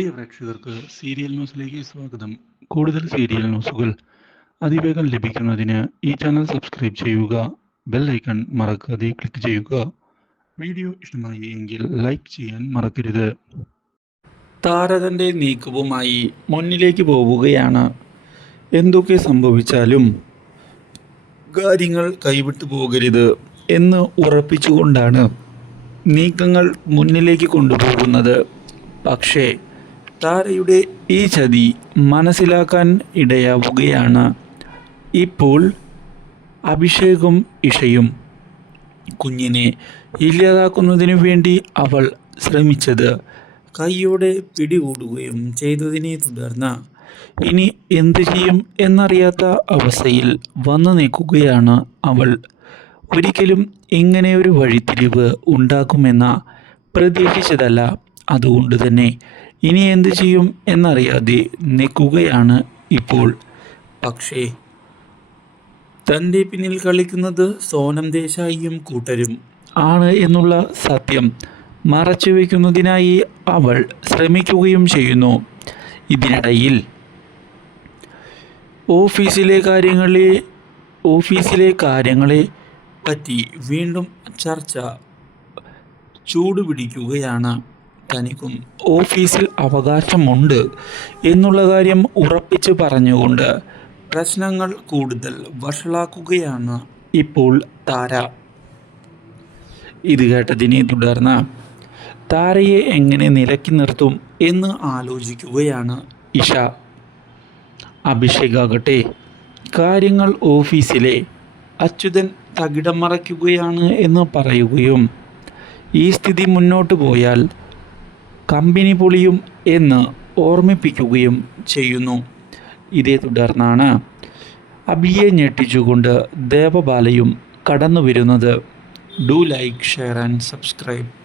പ്രിയ പ്രേക്ഷകർക്ക് സീരിയൽ ന്യൂസിലേക്ക് സ്വാഗതം. കൂടുതൽ സീരിയൽ ന്യൂസുകൾ അതിവേഗം ലഭിക്കുന്നതിന് ഈ ചാനൽ സബ്സ്ക്രൈബ് ചെയ്യുക ബെൽ ഐക്കൺ മറക്കാതെ ക്ലിക്ക് ചെയ്യുക. വീഡിയോ ഇഷ്ടമായി എങ്കിൽ ലൈക്ക് ചെയ്യാൻ മറക്കരുത്. താരതന്റെ നീക്കവുമായി മുന്നിലേക്ക് പോവുകയാണ്. എന്തൊക്കെ സംഭവിച്ചാലും കാര്യങ്ങൾ കൈവിട്ടു പോകരുത് എന്ന് ഉറപ്പിച്ചുകൊണ്ടാണ് നീക്കങ്ങൾ മുന്നിലേക്ക് കൊണ്ടുപോകുന്നത്. പക്ഷേ താരയുടെ ഈ ചതി മനസ്സിലാക്കാൻ ഇടയാവുകയാണ്. ഇപ്പോൾ അഭിഷേകും ഇഷയും കുഞ്ഞിനെ ഇല്ലാതാക്കുന്നതിനു വേണ്ടി അവൾ ശ്രമിച്ചത് കൈയോടെ പിടികൂടുകയും ചെയ്തതിനെ തുടർന്ന്. ഇനി എന്തു ചെയ്യും എന്നറിയാത്ത അവസ്ഥയിൽ വന്നു നിൽക്കുകയാണ് അവൾ. ഒരിക്കലും ഇങ്ങനെ ഒരു വഴിത്തിരിവ് ഉണ്ടാക്കുമെന്ന പ്രതീക്ഷിച്ചതല്ല. അതുകൊണ്ട് തന്നെ ഇനി എന്ത് ചെയ്യും എന്നറിയാതെ നിൽക്കുകയാണ് ഇപ്പോൾ. പക്ഷേ തന്റെ പിന്നിൽ കളിക്കുന്നത് സോനം ദേശായിയും കൂട്ടരും. ആണ് എന്നുള്ള സത്യം മറച്ചു വയ്ക്കുന്നതിനായി അവൾ ശ്രമിക്കുകയും ചെയ്യുന്നു. ഇതിനിടയിൽ ഓഫീസിലെ കാര്യങ്ങളെ ഓഫീസിലെ കാര്യങ്ങളെ പറ്റി വീണ്ടും ചർച്ച ചൂടുപിടിക്കുകയാണ്. തനിക്കും ഓഫീസിൽ അവകാശമുണ്ട് എന്നുള്ള കാര്യം ഉറപ്പിച്ച് പറഞ്ഞുകൊണ്ട് പ്രശ്നങ്ങൾ കൂടുതൽ വഷളാക്കുകയാണ് ഇപ്പോൾ താര. ഇത് കേട്ടതിനെ തുടർന്ന് താരയെ എങ്ങനെ നിലക്കി നിർത്തും എന്ന് ആലോചിക്കുകയാണ് ഇഷ. അഭിഷേകാകട്ടെ കാര്യങ്ങൾ ഓഫീസിലെ അച്യുതൻ തകിടം മറയ്ക്കുകയാണ് എന്ന് പറയുകയും ഈ സ്ഥിതി മുന്നോട്ട് പോയാൽ കമ്പനി പൊളിയും എന്ന് ഓർമ്മിപ്പിക്കുകയും ചെയ്യുന്നു. ഇതേ തുടർന്നാണ് അബിയെ ഞെട്ടിച്ചുകൊണ്ട് ദേവബാലയും കടന്നു വരുന്നത് do like share and subscribe.